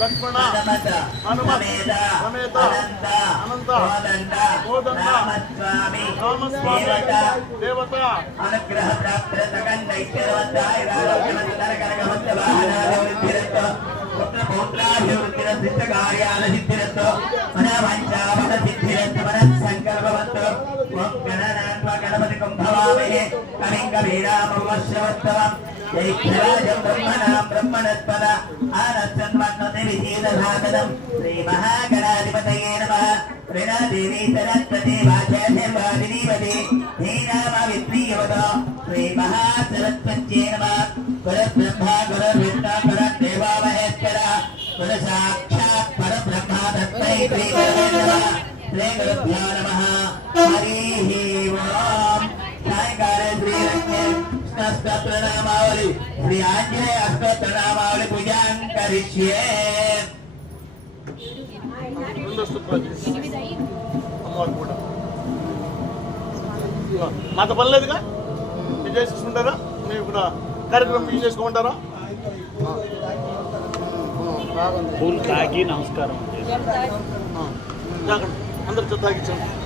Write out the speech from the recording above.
లక్ష్మణ హనుమత సమేత అనంత కోదండ రామస్వామి దేవత అనుగ్రహ ब्रह्मणस्पद आनन्दन्वन्नतिविधीदधातनं श्रीमहागणाधिपतये नमः प्रणदेवी सरस्वती वाचर्वादिनीवते धीनामवित्रीयवतो श्रीमहासरस्वत्यै नमः गुरुब्रह्मा गुरुर्विष्णु गुरुर्देवो महेश्वरः गुरुसाक्षात् परब्रह्मा तस्मै श्रीगुरवे नमः श्रीगुरुभ्यो नमः हरिः ओम् सायंकाले श्रीरङ्गे स्तोत्रनामावली श्री आंजनेय स्तोत्रनामावली पूजां करिष्ये మాతో పని లేదుగా మీరు చేసుకుంటారా మీరు ఇక్కడ కార్యక్రమం మీరు చేసుకోమంటారా ఫుల్ తాగి నమస్కారం అందరితో తాగించండి